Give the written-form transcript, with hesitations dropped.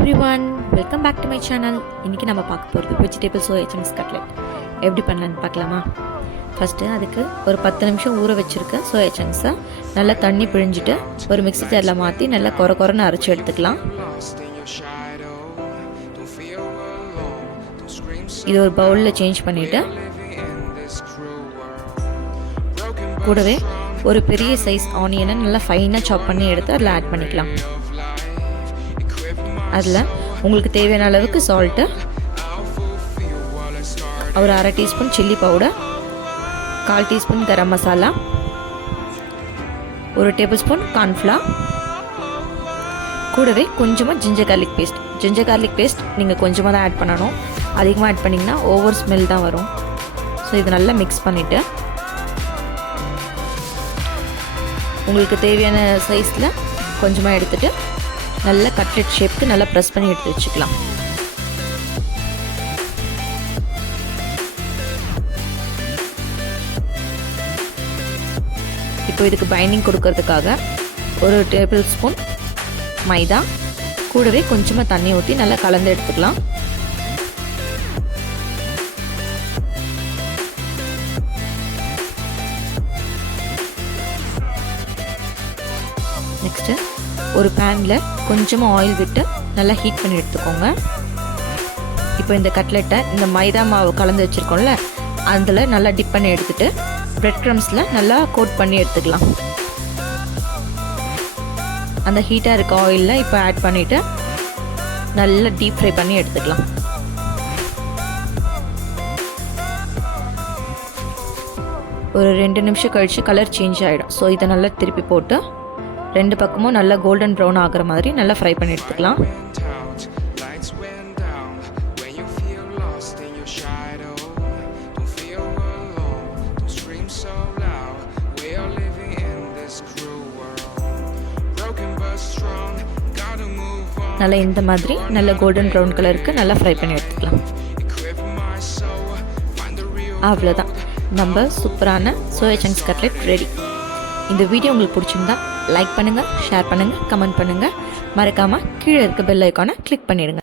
Everyone, welcome back to my channel. இன்றைக்கி நம்ம பார்க்க போகிறது வெஜிடபிள் சோயா சங்க்ஸ் கட்லெட் எப்படி பண்ணலான்னு பார்க்கலாமா? ஃபஸ்ட்டு அதுக்கு ஒரு 10 நிமிஷம் ஊற வச்சுருக்க சோயா சங்க்ஸை நல்லா தண்ணி பிழிஞ்சிட்டு ஒரு மிக்ஸி ஜாரில் மாற்றி நல்லா கொரன்னு அரைச்சி எடுத்துக்கலாம். இது ஒரு பவுலில் சேஞ்ச் பண்ணிவிட்டு கூடவே ஒரு பெரிய சைஸ் ஆனியனை நல்லா ஃபைனாக சாப் பண்ணி எடுத்து அதில் ஆட் பண்ணிக்கலாம். அதில் உங்களுக்கு தேவையான அளவுக்கு சால்ட்டு, ஒரு அரை teaspoon chilli powder, 1/4 teaspoon garam masala, ஒரு டேபிள் ஸ்பூன் கார்ன்ஃப்ளவர், கூடவே கொஞ்சமாக ஜிஞ்சர் கார்லிக் பேஸ்ட் நீங்கள் கொஞ்சமாக தான் ஆட் பண்ணணும். அதிகமாக ஆட் பண்ணிங்கன்னா ஓவர் ஸ்மெல் தான் வரும். ஸோ இது நல்லா மிக்ஸ் பண்ணிவிட்டு உங்களுக்கு தேவையான சைஸில் கொஞ்சமாக எடுத்துகிட்டு நல்ல கட்லெட் ஷேப்புக்கு நல்லா ப்ரெஸ் பண்ணி எடுத்து வச்சுக்கலாம். இப்போ இதுக்கு பைண்டிங் கொடுக்கறதுக்காக ஒரு டேபிள் ஸ்பூன் மைதா, கூடவே கொஞ்சமாக தண்ணி ஊற்றி நல்லா கலந்து எடுத்துக்கலாம். நெக்ஸ்ட்டு ஒரு பேனில் கொஞ்சமாக ஆயில் விட்டு நல்லா ஹீட் பண்ணி எடுத்துக்கோங்க. இப்போ இந்த கட்லெட்டை இந்த மைதா மாவு கலந்து வச்சுருக்கோம்ல அதில் நல்லா டிப் பண்ணி எடுத்துகிட்டு ப்ரெட் க்ரம்ஸில் நல்லா கோட் பண்ணி எடுத்துக்கலாம். அந்த ஹீட்டாக இருக்க ஆயிலில் இப்போ ஆட் பண்ணிவிட்டு நல்லா டீப் ஃப்ரை பண்ணி எடுத்துக்கலாம். ஒரு 2 நிமிஷம் கழித்து கலர் சேஞ்ச் ஆகிடும். ஸோ இதை நல்லா திருப்பி போட்டு 2 பக்கமும் நல்லா கோல்டன் ப்ரௌன் ஆகிற மாதிரி நல்லா ஃப்ரை பண்ணி எடுத்துக்கலாம். நல்லா இந்த மாதிரி நல்ல கோல்டன் ப்ரௌன் கலருக்கு நல்லா ஃப்ரை பண்ணி எடுத்துக்கலாம். அவ்வளோதான், நம்ம சூப்பரான சோயா சங்க்ஸ் கட்லெட் ரெடி. இந்த வீடியோ உங்களுக்கு பிடிச்சிருந்தா லைக் பண்ணுங்கள், ஷேர் பண்ணுங்கள், கமெண்ட் பண்ணுங்கள். மறக்காமல் கீழே இருக்க பெல் ஐக்கானை கிளிக் பண்ணிடுங்க.